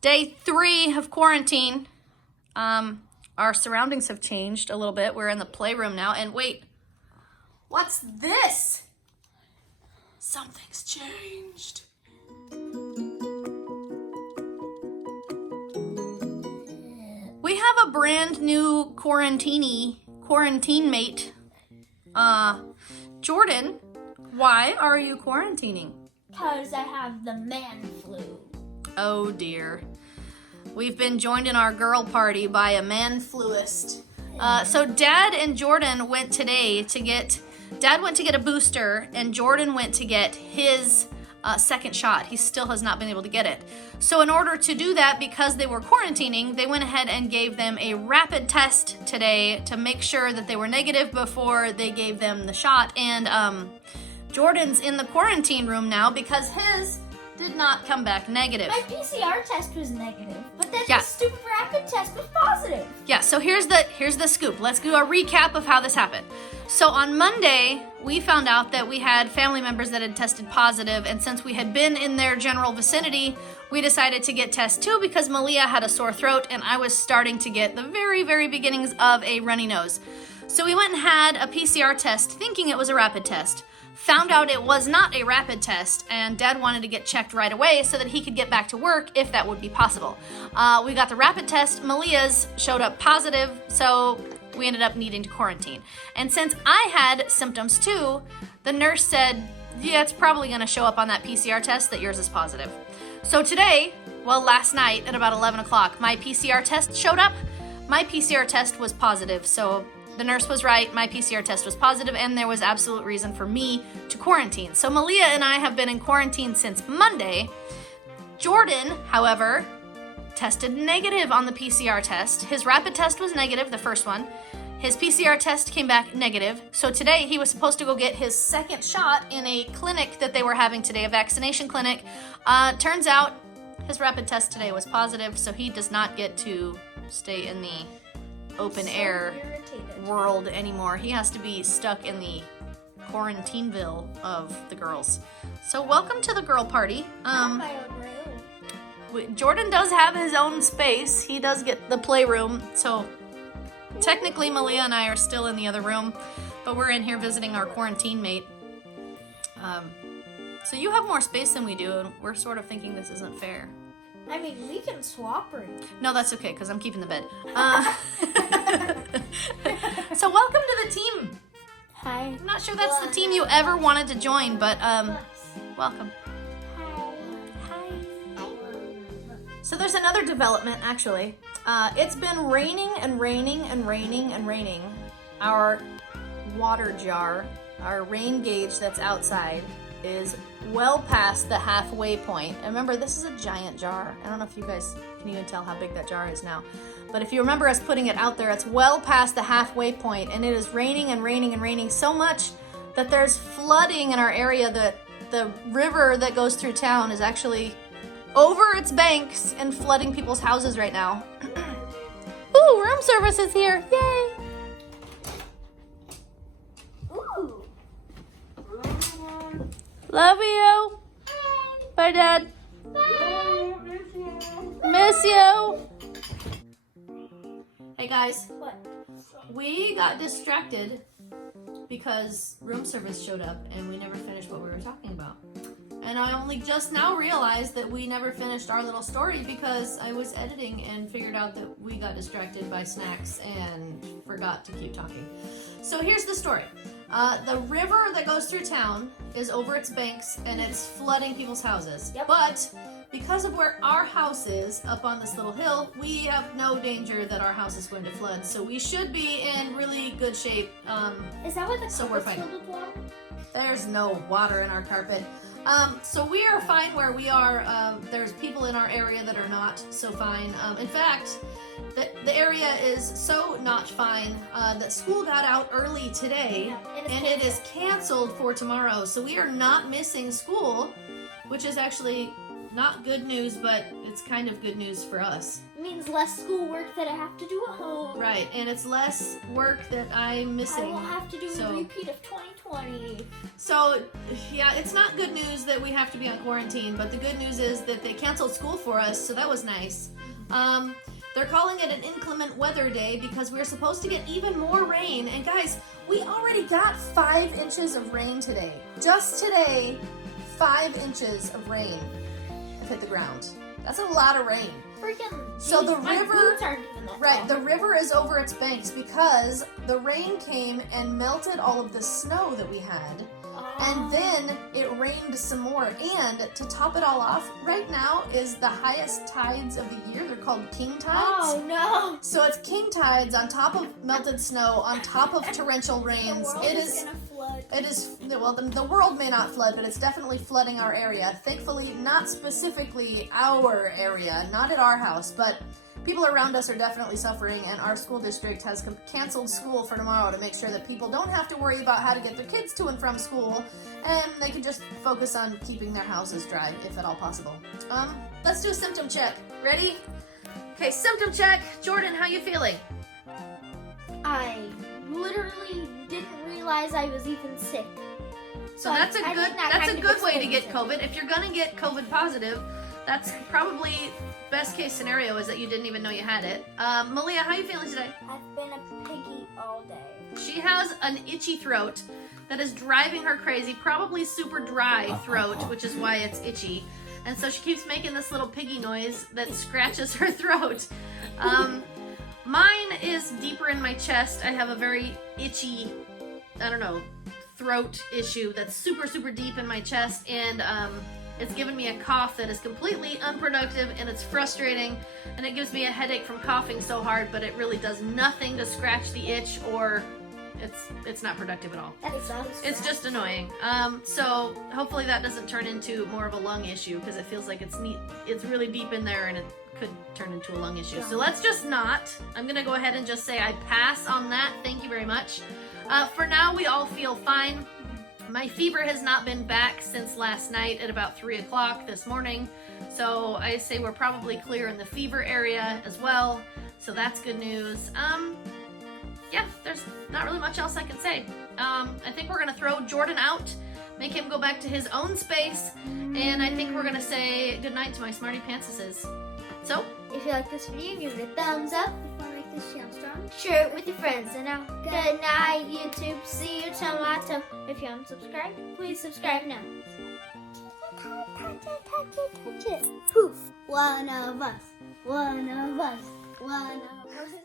Day 3 of quarantine. Our surroundings have changed a little bit. We're in the playroom now. And wait, what's this? Something's changed. We have a brand new Quarantinemate. Jordan, why are you quarantining? Because I have the man flu. Oh dear. We've been joined in our girl party by a man fluist. So Dad and Jordan went today to get, Dad went to get a booster and Jordan went to get his second shot. He still has not been able to get it. So in order to do that, because they were quarantining, they went ahead and gave them a rapid test today to make sure that they were negative before they gave them the shot. And Jordan's in the quarantine room now because his did not come back negative. My PCR test was negative, but then Yeah. the stupid rapid test was positive. Yeah, so here's the scoop. Let's do a recap of how this happened. So on Monday, we found out that we had family members that had tested positive, and since we had been in their general vicinity, we decided to get test too because Melia had a sore throat and I was starting to get the very, very beginnings of a runny nose. So we went and had a PCR test thinking it was a rapid test. Found out it was not a rapid test, and Dad wanted to get checked right away so that he could get back to work if that would be possible. We got the rapid test. Melia's showed up positive, so we ended up needing to quarantine. And since I had symptoms too, the nurse said, yeah, it's probably going to show up on that PCR test that yours is positive. So today, well, last night at about 11 o'clock, my PCR test showed up. My PCR test was positive, so the nurse was right, my PCR test was positive, and there was absolute reason for me to quarantine. So Melia and I have been in quarantine since Monday. Jordan, however, tested negative on the PCR test. His rapid test was negative, the first one. His PCR test came back negative. So today he was supposed to go get his second shot in a clinic that they were having today, a vaccination clinic. Turns out his rapid test today was positive, so he does not get to stay in the open air world anymore. He has to be stuck in the quarantineville of the girls. So welcome to the girl party. My own room. Jordan does have his own space. He does get the playroom. So technically Melia and I are still in the other room, but we're in here visiting our quarantine mate. So you have more space than we do, and we're sort of thinking this isn't fair. I mean, we can swap rooms. No, that's okay, because I'm keeping the bed. So welcome to the team. Hi. I'm not sure that's the team you ever wanted to join, but welcome. Hi. So there's another development, actually. It's been raining and raining and raining and raining. Our water jar, our rain gauge that's outside, is well past the halfway point. And remember, this is a giant jar. I don't know if you guys can even tell how big that jar is now. But if you remember us putting it out there, it's well past the halfway point, and it is raining and raining and raining so much that there's flooding in our area. That the river that goes through town is actually over its banks and flooding people's houses right now. Ooh, room service is here. Yay! Ooh. Love you. Bye, Dad. Bye. Miss you. Hey, guys. What? We got distracted because room service showed up and we never finished what we were talking about. And I only just now realized that we never finished our little story because I was editing and figured out that we got distracted by snacks and forgot to keep talking. So here's the story. The river that goes through town is over its banks and it's flooding people's houses. Yep. But because of where our house is up on this little hill, we have no danger that our house is going to flood. So we should be in really good shape. Is that what the So we're carpet's fine. filled with water? There's no water in our carpet. So we are fine where we are. There's people in our area that are not so fine. In fact, the area is so not fine that school got out early today, and it is canceled for tomorrow. So we are not missing school, which is actually not good news, but it's kind of good news for us. means less schoolwork that I have to do at home. Right, and it's less work that I'm missing. I will have to do a repeat of 2020. So, yeah, it's not good news that we have to be on quarantine, but the good news is that they canceled school for us, so that was nice. They're calling it an inclement weather day because we're supposed to get even more rain. And guys, we already got 5 inches of rain today. Just today, 5 inches of rain have hit the ground. That's a lot of rain. Freaking. So the my river, boots aren't even that right, tall. the river is over its banks because the rain came and melted all of the snow that we had. And then it rained some more. And to top it all off, right now is the highest tides of the year. They're called king tides. Oh no! So it's king tides on top of melted snow, on top of torrential rains. The world is gonna flood. It is, well, the world may not flood, but it's definitely flooding our area. Thankfully, not specifically our area, not at our house, but people around us are definitely suffering, and our school district has canceled school for tomorrow to make sure that people don't have to worry about how to get their kids to and from school, and they can just focus on keeping their houses dry, if at all possible. Let's do a symptom check. Ready? Okay, symptom check. Jordan, how you feeling? I literally didn't realize I was even sick. So that's a good way to get COVID. If you're gonna get COVID positive, that's probably best case scenario is that you didn't even know you had it. Melia, how are you feeling today? I've been a piggy all day. She has an itchy throat that is driving her crazy, probably super dry throat, which is why it's itchy. And so she keeps making this little piggy noise that scratches her throat. Mine is deeper in my chest. I have a very itchy, I don't know, throat issue that's super, super deep in my chest, and it's given me a cough that is completely unproductive, and it's frustrating, and it gives me a headache from coughing so hard, but it really does nothing to scratch the itch, or it's not productive at all. That sounds It's just annoying. So hopefully that doesn't turn into more of a lung issue, because it feels like it's really deep in there, and it could turn into a lung issue. So let's just not. I'm gonna go ahead and just say I pass on that. Thank you very much. For now, we all feel fine. My fever has not been back since last night at about 3 o'clock this morning. So I say we're probably clear in the fever area as well. So that's good news. Yeah, there's not really much else I can say. I think we're gonna throw Jordan out, make him go back to his own space, and I think we're gonna say goodnight to my Smarty Pantsuses. So, if you like this video, give it a thumbs up. If you like this channel strong, share it with your friends. And now, good night, YouTube. See you tomorrow. If you haven't subscribed, please subscribe now. Touch it. Poof. One of us. One of us. One of us.